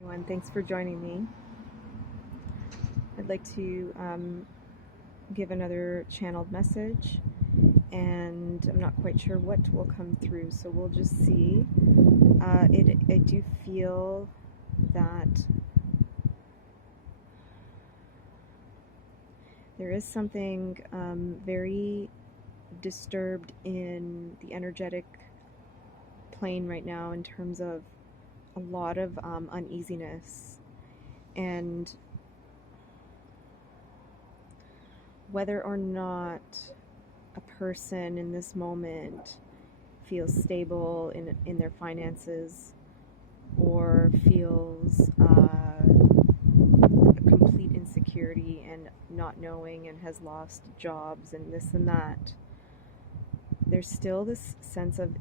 Everyone, thanks for joining me. I'd like to give another channeled message, and I'm not quite sure what will come through, so we'll just see. I do feel that there is something very disturbed in the energetic plane right now in terms of a lot of uneasiness, and whether or not a person in this moment feels stable in their finances or feels a complete insecurity and not knowing and has lost jobs and this and that, there's still this sense of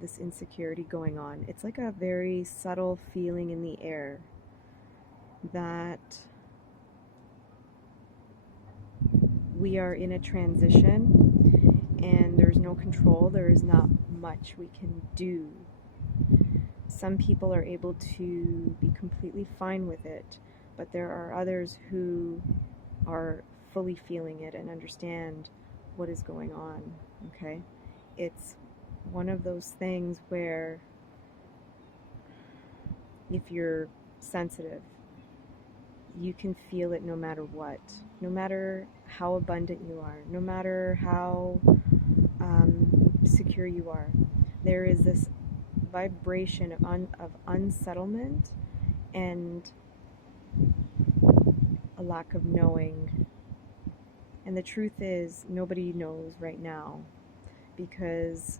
this insecurity going on. It's like a very subtle feeling in the air that we are in a transition and there's no control. There is not much we can do. Some people are able to be completely fine with it, but there are others who are fully feeling it and understand what is going on. Okay? It's one of those things where if you're sensitive, you can feel it no matter what, no matter how abundant you are, no matter how secure you are. There is this vibration of unsettlement and a lack of knowing. And the truth is, nobody knows right now because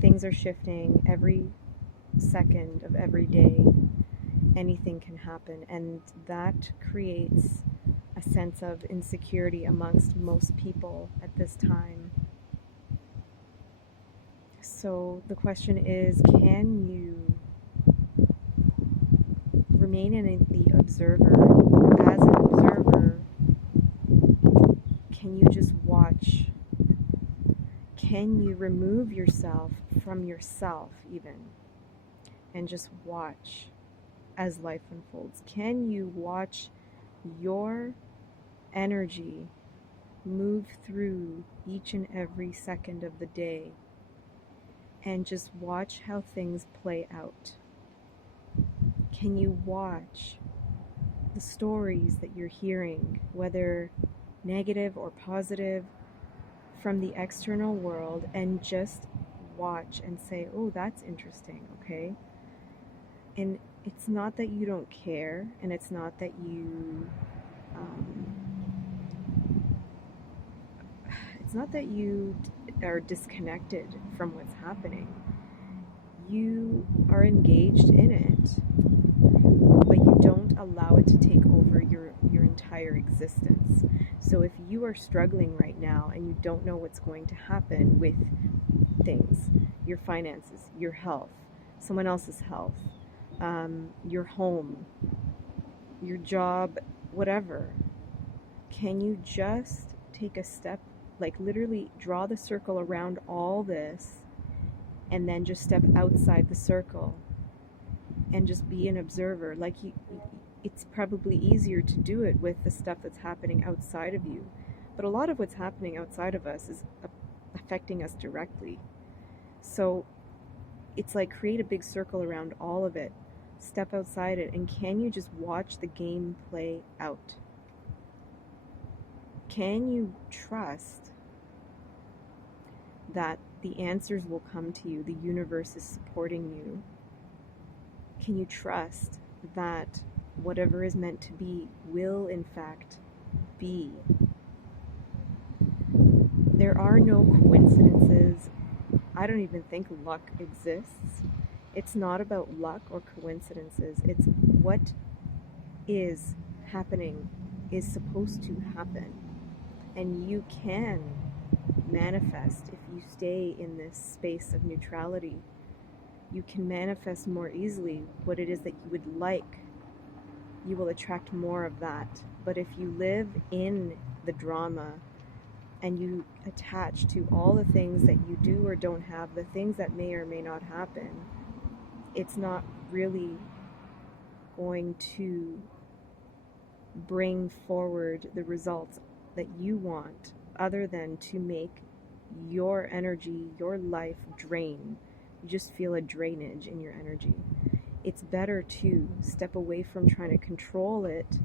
things are shifting every second of every day. Anything can happen, and that creates a sense of insecurity amongst most people at this time. So the question is, can you remain in the observer? As an observer, can you just watch? Can you remove yourself from yourself even and just watch as life unfolds? Can you watch your energy move through each and every second of the day and just watch how things play out? Can you watch the stories that you're hearing, whether negative or positive, from the external world, and just watch and say, oh, that's interesting, okay? And it's not that you don't care, and it's not that you are disconnected from what's happening. You are engaged in it, but you don't allow it to take over your entire existence. So if you are struggling right now and you don't know what's going to happen with things, your finances, your health, someone else's health, your home, your job, whatever, can you just take a step, like literally draw the circle around all this and then just step outside the circle and just be an observer? Like, it's probably easier to do it with the stuff that's happening outside of you, but a lot of what's happening outside of us is affecting us directly. So it's like, create a big circle around all of it, step outside it, and can you just watch the game play out? Can you trust that the answers will come to you? The universe is supporting you. Can you trust that whatever is meant to be will in fact be? There are no coincidences. I don't even think luck exists. It's not about luck or coincidences. It's what is happening is supposed to happen. And you can manifest if you stay in this space of neutrality. You can manifest more easily what it is that you would like. You will attract more of that. But if you live in the drama and you attach to all the things that you do or don't have, the things that may or may not happen, it's not really going to bring forward the results that you want, other than to make your energy, your life drain. You just feel a drainage in your energy. It's better to step away from trying to control it,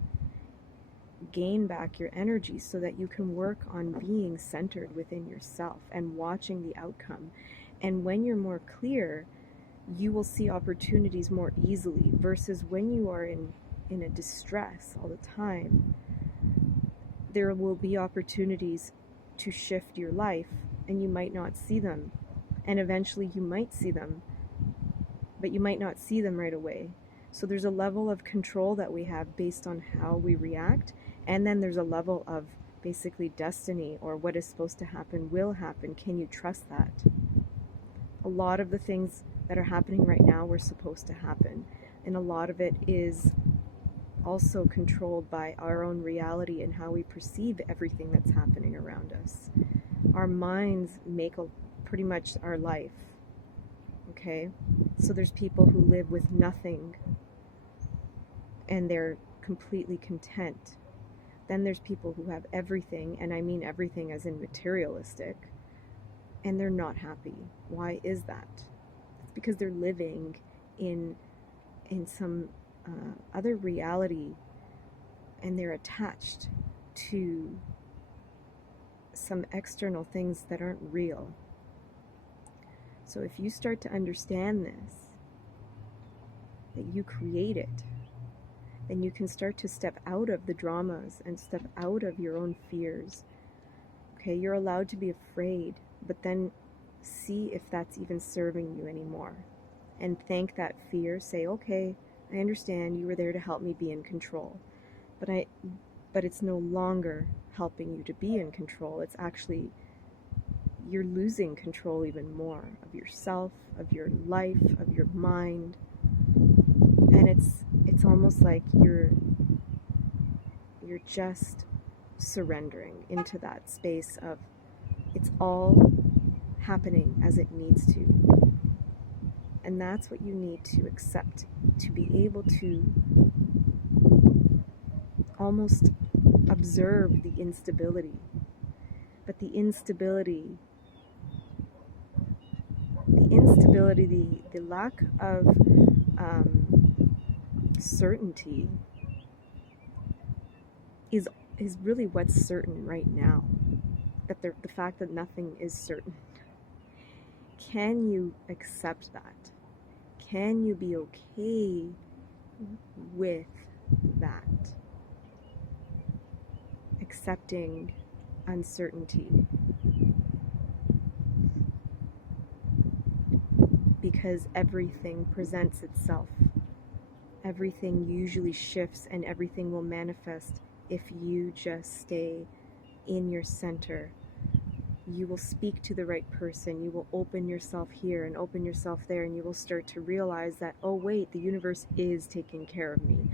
gain back your energy so that you can work on being centered within yourself and watching the outcome. And when you're more clear, you will see opportunities more easily, versus when you are in a distress all the time, there will be opportunities to shift your life and you might not see them. And eventually you might see them, but you might not see them right away. So there's a level of control that we have based on how we react. And then there's a level of basically destiny, or what is supposed to happen will happen. Can you trust that? A lot of the things that are happening right now were supposed to happen. And a lot of it is also controlled by our own reality and how we perceive everything that's happening around us. Our minds make pretty much our life. Okay? So there's people who live with nothing and they're completely content. Then there's people who have everything, and I mean everything as in materialistic, and they're not happy. Why is that? It's because they're living in some other reality, and they're attached to some external things that aren't real. So if you start to understand this, that you create it, then you can start to step out of the dramas and step out of your own fears. Okay, you're allowed to be afraid, but then see if that's even serving you anymore. And thank that fear. Say, okay, I understand you were there to help me be in control. But it's no longer helping you to be in control. It's actually, you're losing control even more of yourself, of your life, of your mind. And it's almost like you're just surrendering into that space of it's all happening as it needs to. And that's what you need to accept, to be able to almost observe the instability. But the instability, the lack of certainty is really what's certain right now. That the fact that nothing is certain. Can you accept that? Can you be okay with that? Accepting uncertainty. Because everything presents itself. Everything usually shifts, and everything will manifest if you just stay in your center. You will speak to the right person. You will open yourself here and open yourself there, and you will start to realize that, oh wait, the universe is taking care of me.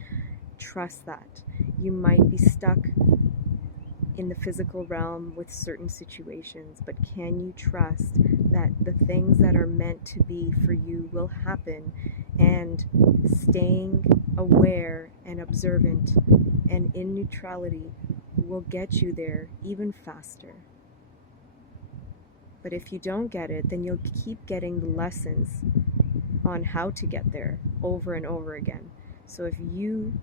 Trust that. You might be stuck in the physical realm with certain situations, but can you trust that the things that are meant to be for you will happen? And staying aware and observant and in neutrality will get you there even faster. But if you don't get it, then you'll keep getting the lessons on how to get there over and over again. So if you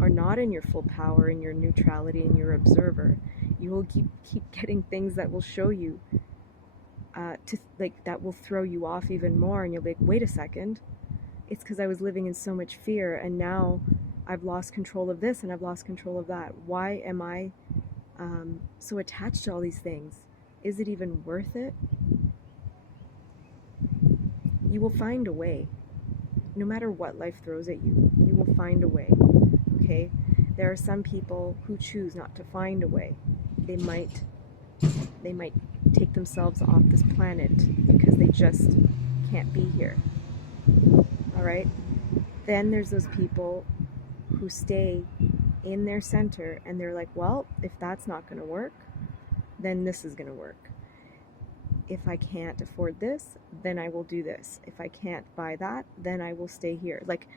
are not in your full power, in your neutrality, and your observer, you will keep getting things that will show you that will throw you off even more, and you'll be like, wait a second, it's because I was living in so much fear, and now I've lost control of this and I've lost control of that. Why am I so attached to all these things? Is it even worth it? You will find a way. No matter what life throws at you, you will find a way. Okay? There are some people who choose not to find a way. They might take themselves off this planet because they just can't be here. All right? Then there's those people who stay in their center and they're like, well, if that's not going to work, then this is going to work. if I can't afford this, then I will do this. If I can't buy that, then I will stay here. Like,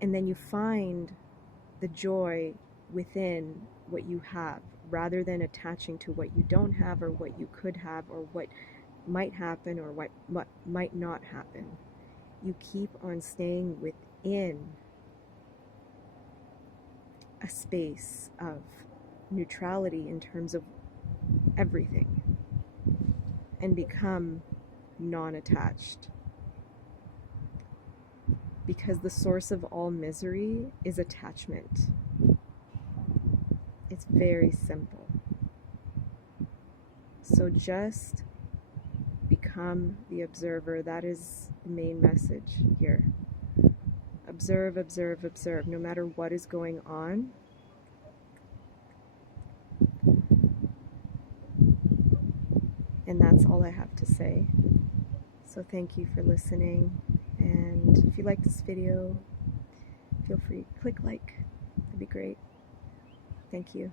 and then you find the joy within what you have rather than attaching to what you don't have or what you could have or what might happen or what might not happen. You keep on staying within a space of neutrality in terms of everything and become non-attached. Because the source of all misery is attachment. It's very simple. So just become the observer. That is the main message here. Observe, observe, observe, no matter what is going on. And that's all I have to say. So thank you for listening. And if you like this video, feel free to click like. That'd be great. Thank you.